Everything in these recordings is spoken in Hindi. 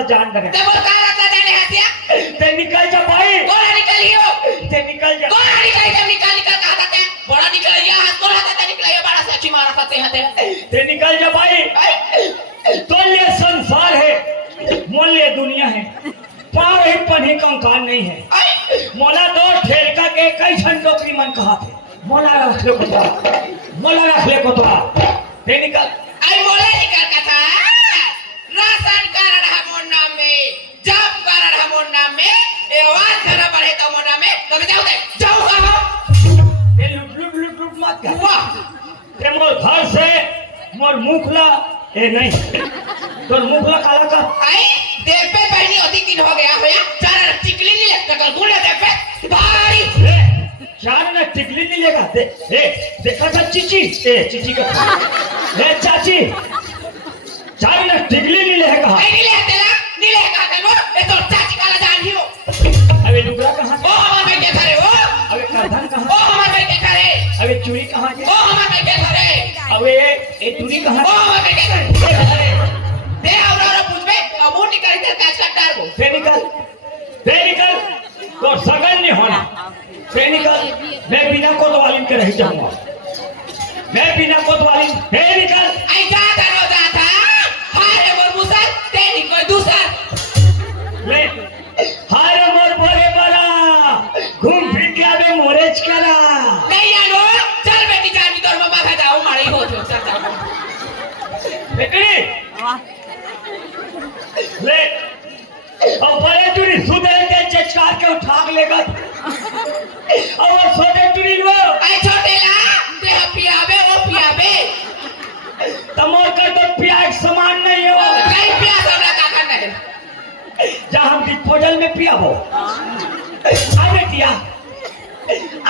तो जान डरे ते बोल का रखला जाने हथिया ते निकल जा भाई कोड़ा निकलियो ते निकल जा कोड़ा निकल कहा था ते बड़ा निकल गया हाथ कोड़ा था निकल गया बड़ा से अच्छी मारा करते हते ते निकल जा भाई तो ये संसार है मोल ये दुनिया है पार ही पढ़े कंकाल नहीं है मोला दो ठेलका के कई छंडोकरी मन कहा थे मोला रख ले को तो ते निकल आई बोले निकल का था राशन कारण हमों नाम में जब कारण हमों नाम में ये आवाज घर बढ़े तो हमों नाम में तो जाओ कहाँ ते लुट मत कर वाह ते मोर घर से मोर मुखला ए नहीं तोर मुखला काला का आई देव पे पहनी होती किन हो गया भैया चार टिकली नहीं लगता कल गुंडा देव पे भारी चार ना टिकली नहीं लेगा देखा था चीची चीची का चाची चार ना टिकली नहीं लेगा नहीं लेगा वो ये तो चाची काला जान ही हो अबे लुगड़ा कहाँ ओ हमारे भाई के घरे वो अबे करधन ओ कहाँ हमारे भाई के घरे अबे चूड़ी कहाँ के ओ हमारे भाई के घरे अबे ये चूड़ी कहाँ ओ हमारे भाई के घरे दे और पूछ बे अब वो निकल इधर कैच कट्टार को दे निकल तो सगन नहीं होना दे निकल मैं बिना कोतवाली के रह जाऊंगा मैं बिना कोतवाली दे निकल आई जा था हाय मोर मुसर ते निकल दूसर ले हाय मोर बोले बड़ा घूम फिर के आवे मोरेज करा नहीं आलो चल बेटी जान भी तोर मामा खा जाओ मारी हो जो चल बेटी ले अब बड़े चुरी सुधे के चचकार के उठा लेगा और छोटे चुरी लो आई छोटे ला ते पियाबे वो पियाबे तमोर का तो प्याज समान नहीं हो नहीं पिया सोना का करना है जहाँ हम डिस्पोजल में पिया हो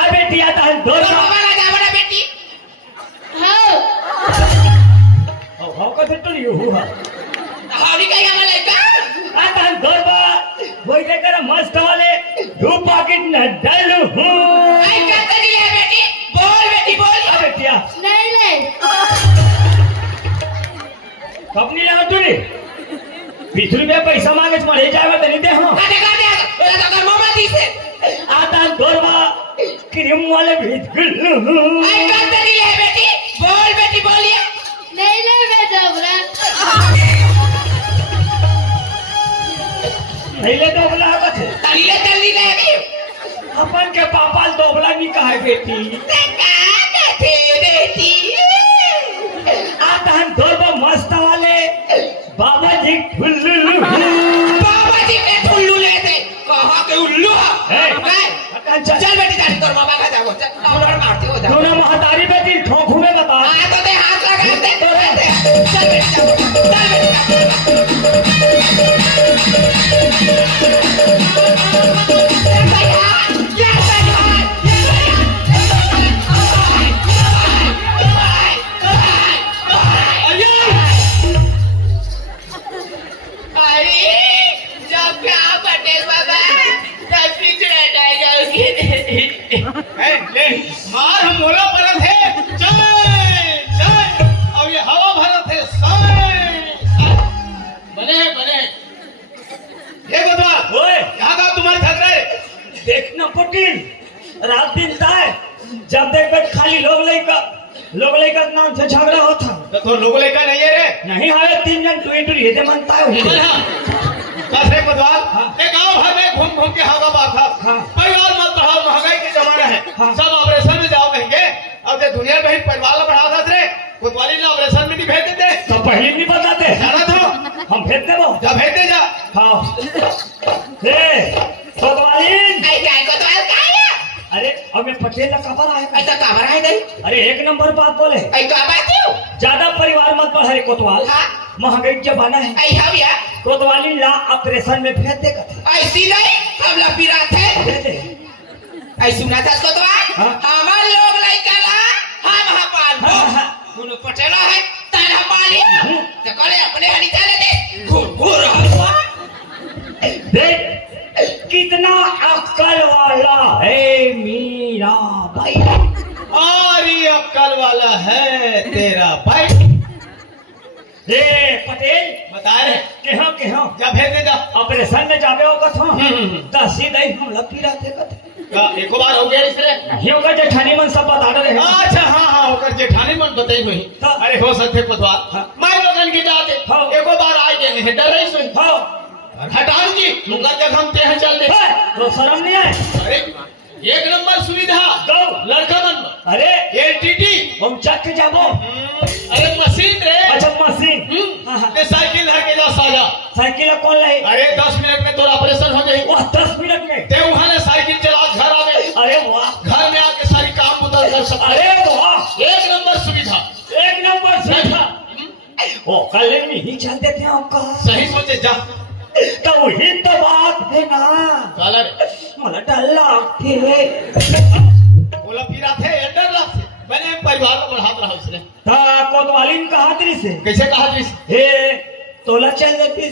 अबे टिया तो हम दो तो मामा ना जा बड़ा बेटी हाउ का तो लियो हुआ हौली कहीं हमारे लड़का आता हम दो वही लेकर मस्त वाले दो पॉकेट न डालू हूँ आई कहते नहीं है बेटी बोल अबे टिया नहीं ले कब नहीं लाओ तूने 20 रुपया पैसा मांगे मरे जाएगा तो नहीं दे हम बोला तो कर मामा दी से आता दोरवा क्रीम वाले भेज गुल्लू आई कहते नहीं है बेटी बोलिए नहीं ले मैं जबरा नहीं ले दोबला होगा थे तलीले जल्दी ले भी अपन के पापा दोबला नहीं कहा बेटी ते कहते बेटी आता हम दोरवा मस्त वाले बाबा जी गुल्लू बाबा जी के ठुल्लू लेते कहाँ के उल्लू चल बेटी जानी तोर मामा का जाओ चल मारते हो जाओ दोनों महतारी बेटी ठोकू में बता हाँ तो दे हाथ लगा दे चल बेटी जाओ चल मार हम मोला भरत है चल और ये हवा भरत है बने ये बता ओए यहाँ का तुम्हारे झगड़े देखना पुटिन रात दिन ताए जब देख बैठ खाली लोग लेकर नाम से झगड़ा होता तो लोग लेकर नहीं है रे नहीं हावे 3 जन टू ये मनता है कैसे बदवाल एक गांव भर में घूम के हवा बात था परिवार मत बढ़ाओ महंगाई के जमाना है सब ऑपरेशन में जाओ कहेंगे अब तो दुनिया में ही परिवार बढ़ाओ था रे कोई वाली ने ऑपरेशन में नहीं भेज देते तो पहले नहीं बताते जाना तो हम भेज देबो जब भेज दे जा हाँ हे कोतवालीन आई क्या कोतवाल का है अरे अब मैं पटेल का खबर आया ऐसा काबर है दई अरे एक नंबर बात बोले आई तो बात क्यों ज्यादा परिवार मत बढ़ा रे कोतवाल हाँ महंगाई जमाना है आई हविया कोतवाली ला ऑपरेशन में भेज दे कर ऐसी नहीं हम ला पिरात है दे दे आई सुना था कोतवाल हाँ। हमार लोग लइका ला हम पाल हाँ। उन पटेला है ताला पालिया तो कले अपने हनी चले दे घूर हुआ देख कितना अक्ल वाला है मीरा भाई और ये अक्ल वाला है तेरा भाई रे पटेल बता रहे के हाँ जा भेज दे जा ऑपरेशन में जाबे हो कथो हम्म। दसी दई हम लपी रहते कथे एको बार हो गया इसरे नहीं होगा जेठानी मन सब बता रहे हैं अच्छा हाँ ओकर जेठानी मन बताई वही हाँ। अरे हो सकते कोतवाल हाँ। मैं लोगन की जाते हाँ। एको बार आ गए नहीं डर रही सुन हो हटान जी मुंगा जग हम ते हैं चल दे तो शर्म नहीं आए अरे एक नंबर सुविधा दो लड़का मन अरे एलटीटी हम चक के जाबो अरे मशीन रे अच्छा मशीन हाँ, हाँ। ते साइकिल लेके जा साजा साइकिल कौन लाई अरे 10 मिनट में तोरा ऑपरेशन हो जाई वह 10 मिनट में ते वहां ने साइकिल चला घर आवे अरे वाह घर में आके सारी काम उधर कर सकते अरे वाह एक नंबर सुविधा एक नंबर सीधा ओ कल में ही चल देते हैं आपका सही सोचे जा तो वही तो बात है ना कलर मला डर लगती है बोला फिरा थे डर लग से मैंने परिवार को बढ़ा रहा उसने ता कोतवाली कहा तरी से कैसे कहा जिस हे तोला चल देती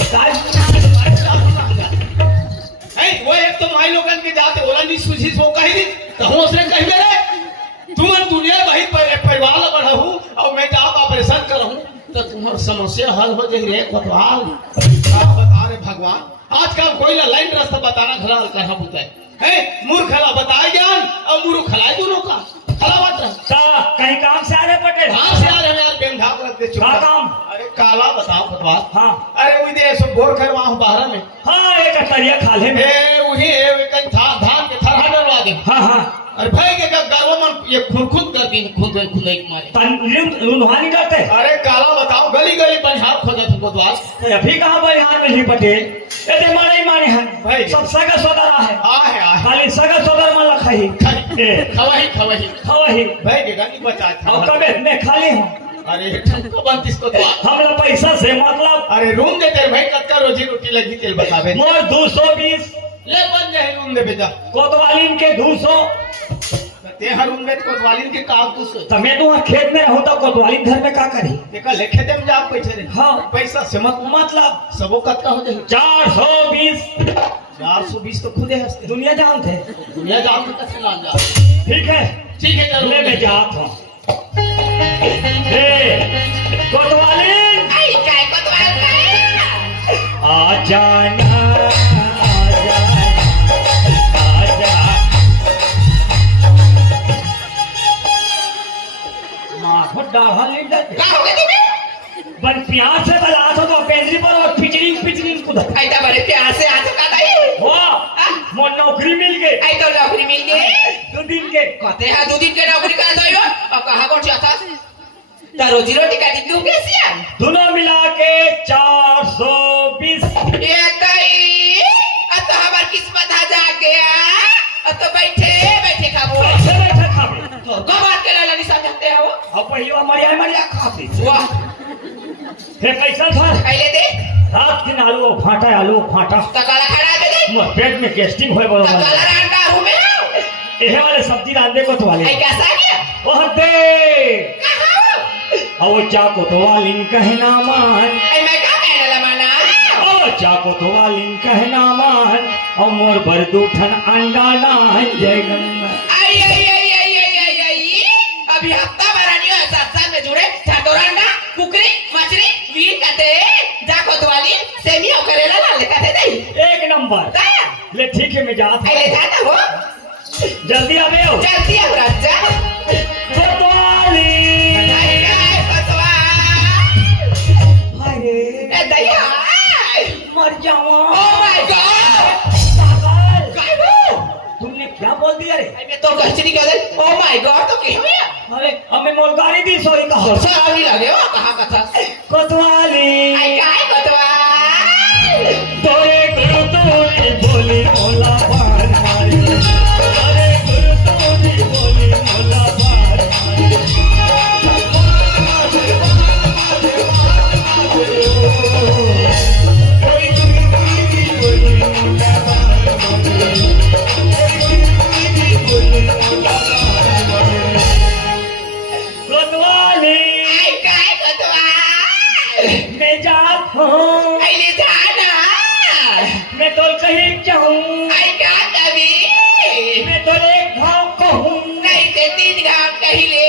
साइड वो एक तो माई लोगन के जाते ओला नहीं सूझी सो कही दी तो हम उसने कही मेरे तुम दुनिया वही परिवार ला बढ़ाऊं और मैं जाप ऑपरेशन करहूं तो तुम्हारी समस्या हल हो जाए रे कोतवाल आप बता रहे भगवान आजकल कोई ला लाइन रास्ता बताना खला करना होता है मूर्ख खला बताए ज्ञान और मूर्ख खलाए दोनों का खला बात रहा ता कहीं काम से आ रहे पटेल कहां से आ रहे हैं यार बेंधाप रख दे का काम अरे काला बताओ कोतवाल हाँ अरे वही दे सो बोर कर वहां बाहर में हाँ एक अटरिया खाले में वही धान के थरहा डरवा दे हाँ हाँ अरे भाई के गर्व मन ये खुद कर दी खुद खुद एक मारे रुनवानी करते अरे काला बताओ गली गली पनिहार खोदा तुमको द्वार अभी कहाँ बनिहार में ही पटेल ये तो माने ही माने हैं भाई। सब सगा सोदरा है आ है खाली सगा सोदर में लखा ही खवाही खवाही खवाही भाई के गली बचा और था कबे मैं खाली हूँ अरे ठंको बनतीस को द्वार हमरा पैसा से मतलब अरे रूम दे तेरे भाई कतका रोजी रोटी लगी तेल बतावे मोर 220 ले बन जाए रूम दे बेटा कोतवालीन के 200 ते हर रूम में कोतवाली के काम कुछ तो मैं तो वहाँ खेत में रहूँ तो कोतवालीन घर में क्या करी देखा लेखे दे में आप बैठे रहे हाँ पैसा से मत मतलब सबो कतका हो जाए 420 420 तो खुदे हंसते दुनिया जानते दुनिया जान के कैसे ला जा ठीक है ठीक है चलो ले मैं जात हूँ कोतवालीन आई काय कोतवाल काय आ जाना आ जाना आ जा माँ को डाढ़ा ले जाते का हो गया तुम्हें बन प्यार से बला तो पेंद्री पर और पिचड़ी कुदर आई तो बड़े प्यार से आ चुका था ये वाह मोर नौकरी मिल गई आई तो नौकरी मिल गई 2 दिन के कहते हैं 2 दिन के नौकरी कर दो यो और कहाँ को चाहता तो रोजी रोटी का दी दूँ कैसे यार दोनों मिला के 420 ये तई अब तो हमार किस्मत आ जा गया अब तो बैठे बैठे खाबो कैसे बैठा खाबे तो गवार के लाला नहीं समझते हो अब पहियो हमारी खाबे वाह हे कैसा था पहले दे रात दिन आलू फाटा तो काला खड़ा दे दे मोर पेट में गेस्टिंग होए बरो तो काला रांडा रूम में एहे वाले सब्जी रांधे को तो वाले आई कैसा गया ओह दे कहाँ ओ चाको तो वालिन कहना मान आई मैं कहाँ कहने लगा माना ओ चाको तो वालिन कहना मान और मोर बरदूठन अंडा ना जय गंगा आई आई आई आई आई आई आई अभी हफ्ता भर नहीं हुआ 7 साल में जुड़े ठाकुरांडा कुकरी मछली वीर कहते जा कोतवाली सेमी और करेला लाल कहते नहीं एक नंबर दाया ले ठीक है मैं जात आई ले जाता हो जल्दी आवे हो जल्दी अब राजा कोतवाली आई काय कोतवाल अरे ए दया मर जाऊं ओ माय गॉड पागल काय वो तुमने क्या बोल दिया रे आई मैं तो कुछ नहीं कर दे ओ माय गॉड तो क्या हुआ अरे हमें मोर गाड़ी दी सॉरी कहा सारा भी लगे हो कहाँ का था कोतवाली आई काय कोतवाल तोरे गुरु तोरी बोली मोला पार मारी तोरे गुरु तोरी बोली मोला पार मारी कोई गुरु की बोली मोला पार मारी कोई गुरु की बोली मोला पार मारी कोतवाली आई काय कोतवाल मैं जात हूँ आई ले जाना मैं तो कहीं जाऊँ आई क्या कभी मैं तो एक भाव कहूँ नहीं ते 3 घाव कहिले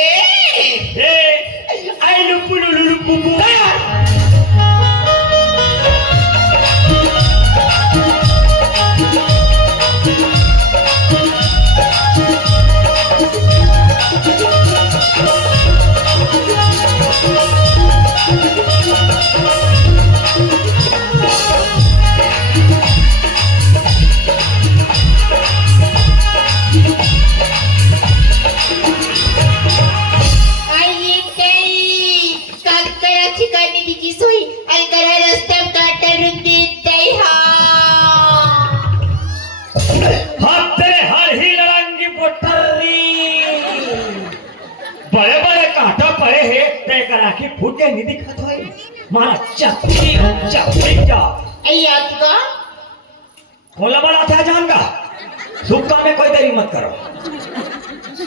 आई लुपु लुलु लुपु का राखी फूट के नहीं दिखत होई मारा चपटी चपटी जा आई याद का बोला बड़ा था जान का सुक्का में कोई देरी मत करो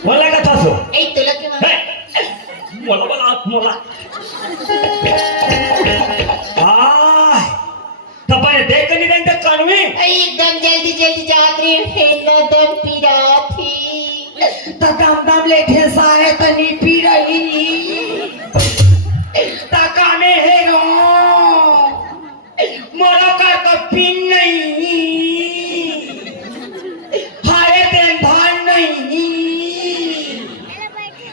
बोला का था सो आई तुला के मां मोला बोला मोला आय तपने देख नहीं रहे कानूनी आई एकदम जल्दी जल्दी जात रे हेलो दम पीरा थी तकाम दाम ले ठेसा है तनी पी रही तका में है रो मोरा का तो पिन नहीं हारे तेन धान नहीं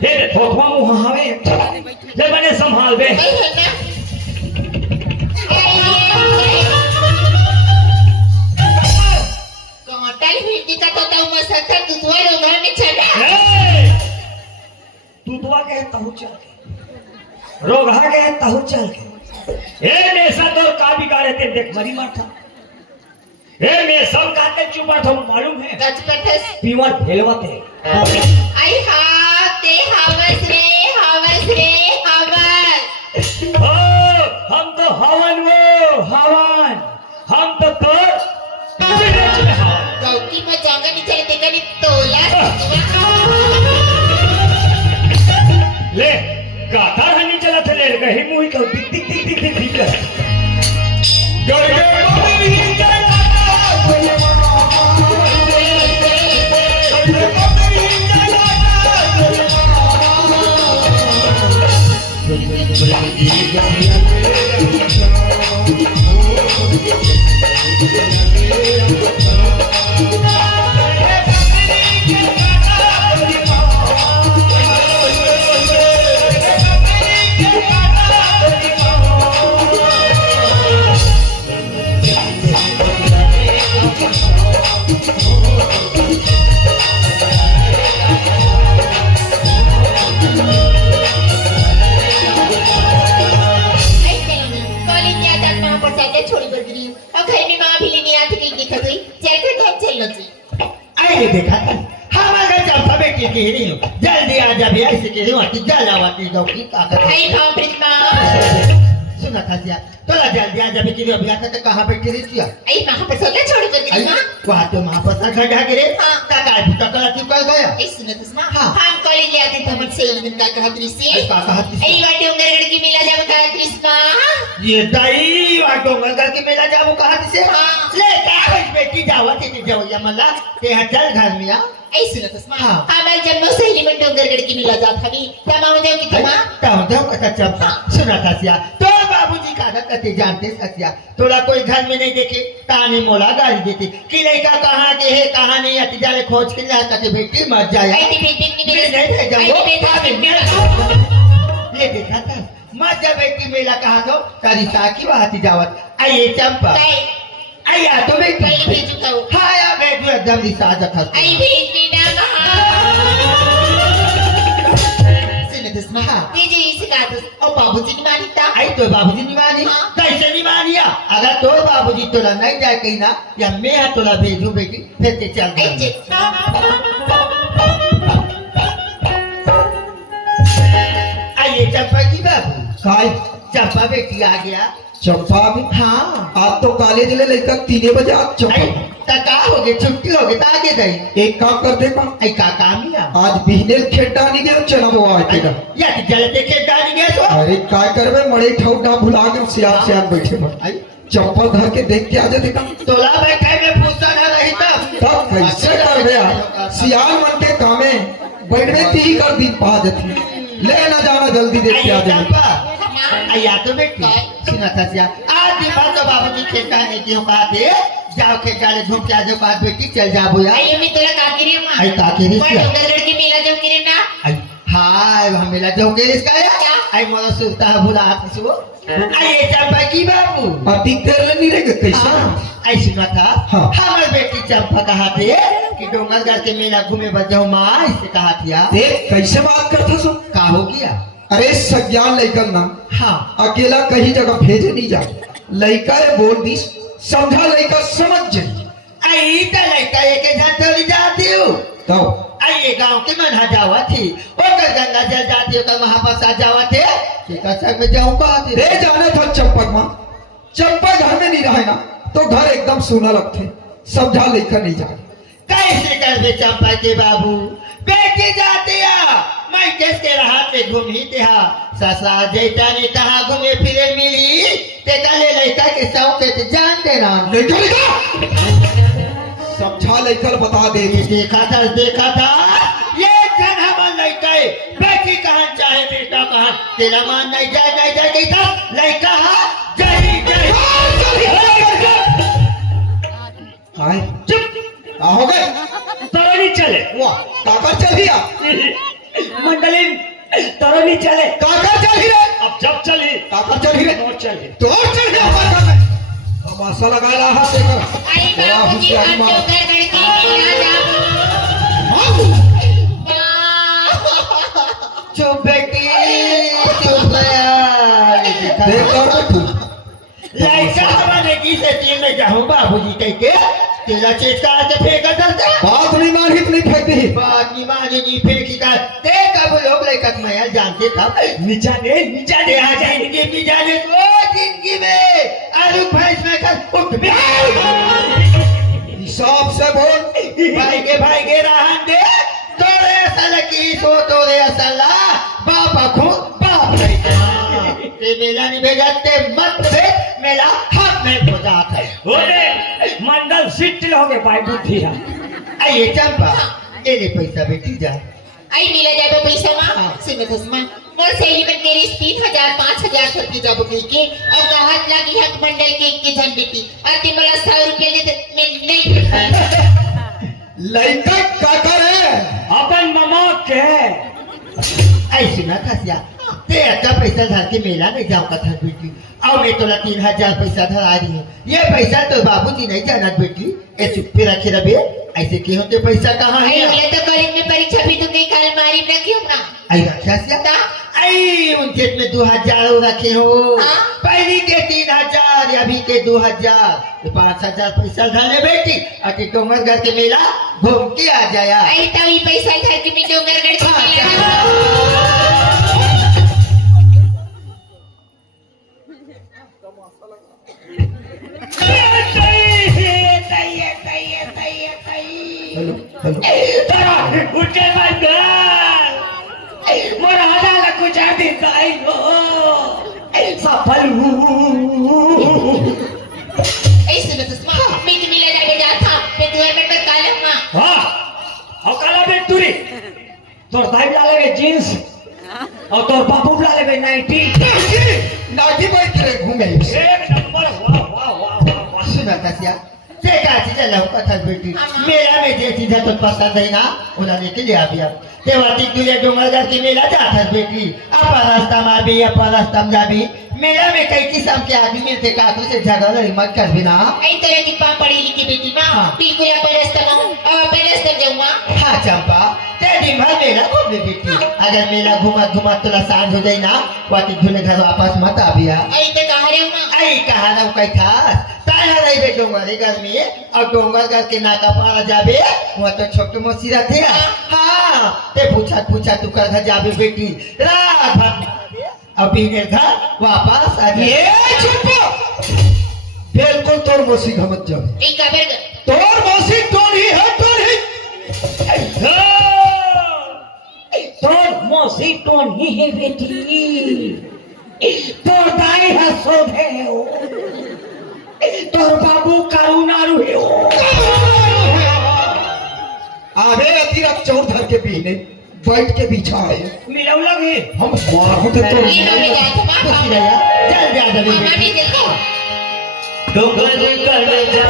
ये थोथवा मुँह हवे ले बने संभाल बे आई है ना कमतल हिंदी का तो दम मसखर दुधवा रोगा में चला तू दुआ के तहु चल के रोगा के तहु चल के ए मेसा तो का बिगाड़े ते देख मरी माथा ए मैं सब काते चुपा तो मालूम है गजपथस पीवर फेलवते आई हाते हवस रे हवस ओ हम तो हवन वो हवन हम तो गौती में जाऊंगा नहीं चले देखा नहीं तोला ले गाता हनी चला थे ले गही मुई को टिक टिक टिक टिक टिक टिक कर गड़गे बबली जला देखा हमारा चंपा बेटी की ही नहीं जल्दी आ जा भैया इसे के वाटी जल आवाती दो की ताकत आई हां प्रिमा सुना था जिया तोला जल्दी आ जा बेटी रे अभी आता कहां बैठी रही थी आई महाप्रसाद ले छोड़ कर दी मां वहां तो महाप्रसाद खड़ा गिरे हां काका टकला चुकल गया आई सुनो तो मां हाँ। हम कॉलेज ले आते थे मुझसे दिन का कहा कृष्ण आई काका हाथ आई वाटे उंगरगढ़ की मिला जब कहा कृष्ण ये दाई वाटो मंगल के मेला जाबो कहां से हाँ। ले का बेटी जावत है जवैया मल्ला ते चल घर में आ आई सुनो तो मां हाँ। हमारे जन्म सहेली में डोंगरगढ़ की मिला जात हमी तमा हो जाओ कि तुम ताऊ कथा चंपा सुना था सिया तो बाबूजी का कथे जानते ससिया थोड़ा कोई घर में नहीं देखे ताने मोला गाली देते कि लड़का कहाँ के है कहाँ नहीं आती जाले खोज के लाता के बेटी मर जाए आई दी बेटी नहीं भेजा वो आई ये देखा था मर जा बेटी मेला कहा तो तारी साकी वाती जावत आइए चंपा आया तो बेटी आई भेजू कहूं हाँ या बेटी एकदम रिसाज था आई भेजनी ना सुनो तो मां हाँ। दीदी इसे कहा तो ओ बाबूजी की मानी था आई तो बाबूजी नहीं मानी हाँ। कैसे नहीं मानिया अगर तो बाबूजी तोला नहीं जाए कहीं ना या मैं तोला भेजू बेटी फिर ते चल आई जे आइए चंपा की बाबू काय चंपा बेटी आ गया चंपा भी हाँ आज तो कॉलेज ले लेकर 3 बजे आज चंपा तका हो गए छुट्टी हो गई तो आगे गई एक काम कर देखा आई का काम ही आज बिहनेल खेड्डा नहीं गया चला वो आके का या जलते के डाली गए सो अरे काय करबे मड़े ठौडा भुला के सियार सियार बैठे बन आई चप्पल धर के देख के आ जा देखा तोला बैठे में फुसता ना रही तब कैसे कर गया सियार मन के कामे बैठे ती कर दी पा जती ले ना जाना जल्दी देख के आ जा चंपा आया तो बेटी सुना था सिया आज भी बात तो बाबूजी खेता है क्यों कहा थे जाओ के डाले घूम के आ जाओ बात बेटी चल जा बुया आई मैं तोला काकी रे मां आई काकी रे पर डोंगरगढ़ की मिला जब करे ना आई हाय हम मेला जो के इसका या आई मोला सुनता है भुला हाथ सो आई ये चंपा की बाबू अति कर ले नहीं रे कैसा आई सुना था हाँ। हमारे बेटी चंपा कहा थे कि डोंगरगढ़ के मेला घूमे बजाओ माँ इससे कहा थिया देख कैसे बात करता सो का हो गया अरे सज्ञान लेकर ना हाँ अकेला कहीं जगह भेजे नहीं जा लड़का है बोल दी समझा लड़का समझ जाए आई तो लड़का एक साथ थोड़ी जाती हूँ तो आई ये गांव के मन जावा थी ओकर गंगा जल जाती हो कर महाप्रसाद जावा थे केका संग में जाऊं कहाँ से रे जाने था चंपक माँ, चंपक घर में नहीं रहे ना तो घर एकदम सूना लगते, समझा लेकर नहीं जाए। कैसे कर दे चंपा के बाबू, बेटी जाते मैं किसके हाथ में घूमी तेहा ससुरा जेठा ने कहा घूमे फिरे मिली ते काले लड़का के सौ के ते जान देना लेकर समझा लेकर बता दे। ये देखा था ये जन हमार लड़का है, बेटी कहाँ चाहे बेटा कहाँ, तेरा मान नहीं जाए कहता लड़का आए चुप हो गए तरोनी चले वाह काकर चल दिया मंडली तरोनी चले काकर चल ही रे अब जब चली काकर चल ही रे और चले तो और चल गया हमारे घर में तमाशा लगा रहा है देखकर आई बड़ा बाबूजी होशियारी हम मार जो घर गणती चुप बेटी चुप यार देख कर तू लड़का हमारे की से टीम में जाऊं बाबूजी कह के तेरा चीज का आके फेंका चलता बात नहीं मानी तो नहीं फेंकती बात नहीं मानी नहीं फेंकी का देख अब लोग लड़का मैं जानते था नीचा दे आ जाए जिंदगी भी जाने तो जिंदगी में आलू भैंस में कर उठ बे हिसाब से बोल भाई के रहन दे तोरे असल की सो तोरे असला बापा खून बाप नहीं ते मेला नहीं भेजाते मत भे मेला हाथ में बुझाता है होने मंडल सिट लोगे भाई बुद्धि है आइए चंपा ये ले पैसा बेटी जा आई मिला जाबो पैसा हाँ। मां सुनो दसमा मोर सहेली में तेरी 3000 5000 खर्ची जाबो के और कहत लगी हक मंडल के एक के जन बेटी और तिमला 100 रुपया ले मैं नहीं लड़का काकर है अपन मामा के ऐसी ना खसिया ते अच्छा पैसा धर के मेला नहीं जाऊंगा था बेटी और मैं तोला 3000 पैसा धरा रही हूँ ये पैसा तो बाबूजी नहीं जाना बेटी ये चुप्पी रखे रहे ऐसे क्यों होते पैसा कहाँ आई है ये तो कॉलेज में परीक्षा भी तो कई काल मारी ना क्यों मां आई रखा सिया आई उन जेब में 2000 रखे हो हाँ? पहली के 3000 अभी के 2000 5000 पैसा धर ले बेटी अति डोंगर घर के मेला घूम के आ जाया आई तो ये पैसा घर के में डोंगर गढ़ के मिला हेलो हेलो तारा उठे मंडल मोर आधा लग जा दी ताई हो सफल ऐसे तो दसमा मैं तो मिला जाके जाता मैं तो में पर काले मां हाँ और काला में तुरी तोर दाई डाले जींस और तोर बाबू डाले नाइटी नाटी बैठ के घूमे एक नंबर वाह वाह वाह वाह वाह सुना कसिया देखा चीज लौका था बेटी मेला में जे चीज तो पसंद है ना उन्होंने के लिए अभी अब तेवाती तुझे डोंगरगढ़ के मेला जाता बेटी अपन रास्ता में भी अपन रास्ता में जाबी मेला में कई किस्म के आदमी मिलते काकू से झगड़ा मत कर बिना आई तरह की पा पड़ी लिखी बेटी मां हाँ। बिल्कुल अपन रास्ता में हूं और अपन रास्ता जाऊं मां हाँ चंपा ते दिन भर मेला घूमे बेटी अगर मेला घुमा तुला सांझ हो जाए ना वाती झूले घर वापस मत आबिया आई तो कहा रे मां आई कहा ना कई था ताया रही बे डोंगरी घर में और डोंगर घर के नाका पारा जाबे वो तो छोटे मोसी रहते हैं हाँ ते पूछा तू कर जाबे बेटी रात भर अभी ने घर वापस आ ये चुप बिल्कुल तोर मौसी घमत जा ई खबर तोर मौसी तोर ही है तोर ही तोर मौसी टोन ही है बेटी तोर दाई है शोभे हो तोर बाबू कारू नारू है आवे अतिरक चौर धर के पीने बैठ के बिछाए मिलाऊ लगे हम मारू ते तोर ये मां जा था मां खुशी रहा जल जा जल्दी मां भी देखो डोंगर कर जा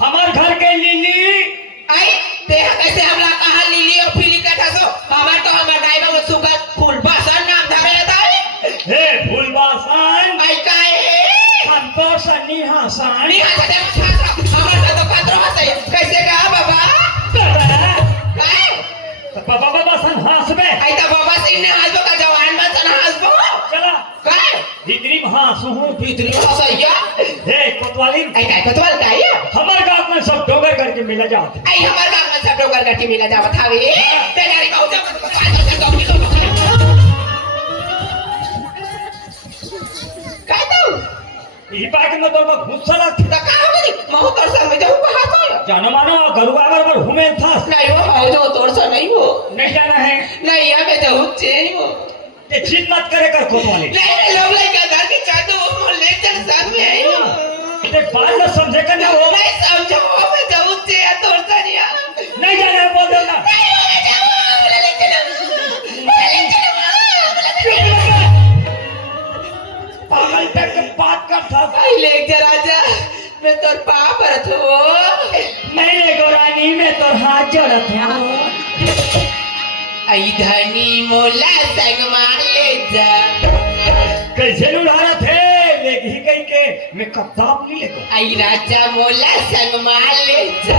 हमार घर के लिली आई ते कैसे हमरा कहा लिली और फिली कथा सो हमार तो हमर गाय बाबू सुगा फूल बासन नाम धरे रहता हे फूलबासन आई काहे संतोष सन्नी हासानी नहीं हंसते छात्र हमार तो पत्रो हंसे कैसे कहा बाबा काहे बाबा बाबा भीतरी हसैया हे कोतवाली आई काय कोतवाल काय हमारे गांव में सब डोगर करके मिला जाते आई हमार गांव में सब डोगर गट्टी मिला जावत हवे ते गाड़ी बहुत काय तो ई बात में तो गुस्सा लगती का होगी महू तोर संग में जाऊ कहां तो जानो मानो गरु आगर पर घूमे था नहीं हो महू जो तोर से नहीं हो नहीं जाना है नहीं हमें जाऊ चाहिए हो ये जिद मत करे कर कोतवाली नहीं लोग का घर के चादर वो ले चल साथ में आई हो ये बात न समझे कर ना हो नहीं समझो हमें जाऊ चाहिए तोर से नहीं जाना है, बोल देना पागल तक के बात कर था राजा मैं तोर पाप पर थो नहीं गोरानी में तो हाथ जोड़त हूँ आई धनी मोला संग मार ले जा कैसे उड़ा थे लेगी कहीं के मैं कताब नहीं लेगा आई राजा मोला संग मार ले जा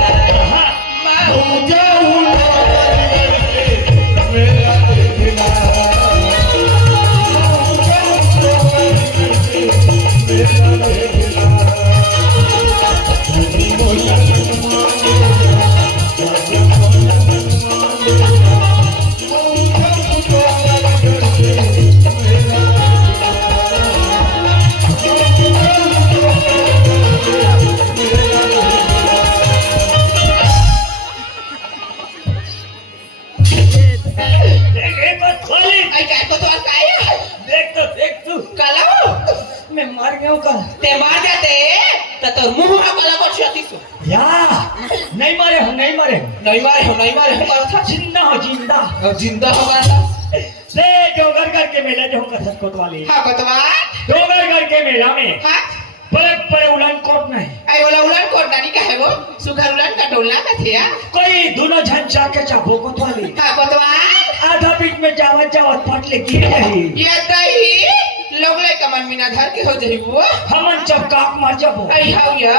हाँ माहू एक बार खोली आई काय को तो काय देख तू कला मैं मर गया हूँ कल ते मार जाते तो मुंह में कला को छती सो या नहीं मारे हो नहीं मारे हो कल था जिंदा हो जिंदा और जिंदा हो गया से डोगरगढ़ के मेला जो कसर कोतवाली हां कोतवा डोगरगढ़ के मेला में हां बड़े बड़े उड़न कोट नहीं आई बोला उड़न कोट नानी का है वो सुगर उड़न का डोलना का थिया कोई दोनों झंझा के चाबो कोतवाली हां कोतवा आधा बीच में जावत पट ले गिर गई ये दही लोगले का मन मीना धर के हो जही वो हमन चपकाक मार जबो आई हाउ या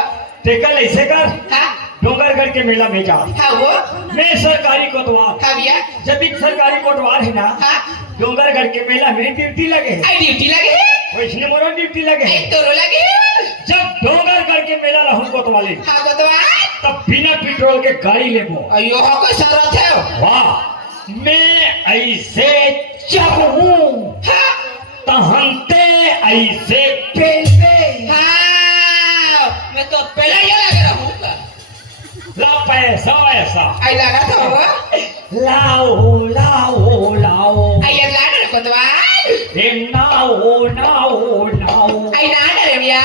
देखल ऐसे कर हां डोगरगढ़ के मेला में जा हां वो मैं सरकारी कोतवाल हां या जब भी सरकारी कोतवाल है ना हां डोंगरगढ़ के मेला में ड्यूटी लगे है आई ड्यूटी लगे वैष्णो मोरो ड्यूटी लगे आई है तोरो लगे जब डोंगरगढ़ के मेला रहूं कोतवाली हां कोतवा तब बिना पेट्रोल के गाड़ी लेबो अयो हो को सरत है वाह मैं ऐसे चबहूं हां तहनते ऐसे पेलवे हां मैं तो पहले ये लग रहा हूं ला पैसा ऐसा आई लगा था वो लाओ लाओ लाओ आई ये लगा रे कोतवा हे नाओ नाओ नाओ आई ना रे भैया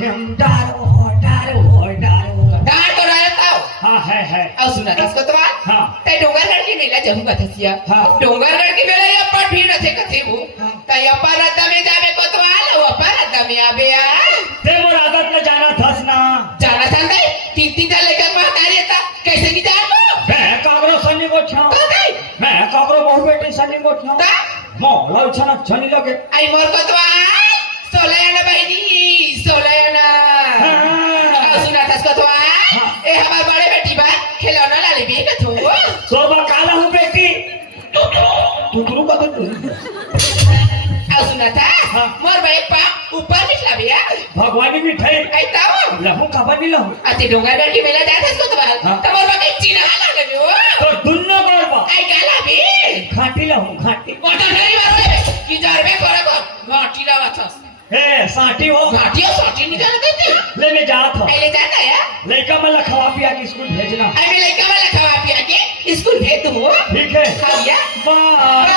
हम डारो डारो डारो डाल तो रहा था हाँ है अब सुना था कोतवा हाँ ते डोंगरगढ़ की मेला जहू का थसिया हाँ। डोंगरगढ़ की मेला या पर भीड़ थे कथे वो हाँ। ते अपर दमे जावे कोतवा लो अपर दमे आबे आ ते मोर आदत में जाना थस ना जाना था नहीं तीन ता लेकर महतारी था कैसे की जान लो मैं कागरो सनी को छाऊं तो नहीं मैं कागरो बहु बेटी सनी को छाऊं ता मोला छना छनी लगे आई मोर कोतवा सोलयाना बहनी सोलयाना हाँ। अब सुना था कोतवा ए हमार बड़े बेटी बा खिलौना ला ले भी कथो सोबा काला हूँ बेटी तुतरू का तो अब सुना था हाँ। मोर बड़े पा ऊपर निकला भैया भगवानी मिठाई आई ताओ लहू खबर नहीं लहू अति डोंगरगढ़ की मेला जाता इसको तो हाँ। तमोर बाकी चीना लगे जो तो दुन्नो गरबा आई काला भी घाटी लहू घाटी मोटर नहीं मारे की जरबे करे को घाटी लावा था ए साटी हो घाटी और साटी निकाल देते ले में जात हो पहले जाता है लड़का मला खवा पिया के स्कूल भेजना आई मैं लड़का वाला खवा पिया के स्कूल भेज दूं ठीक है हाँ भैया बाय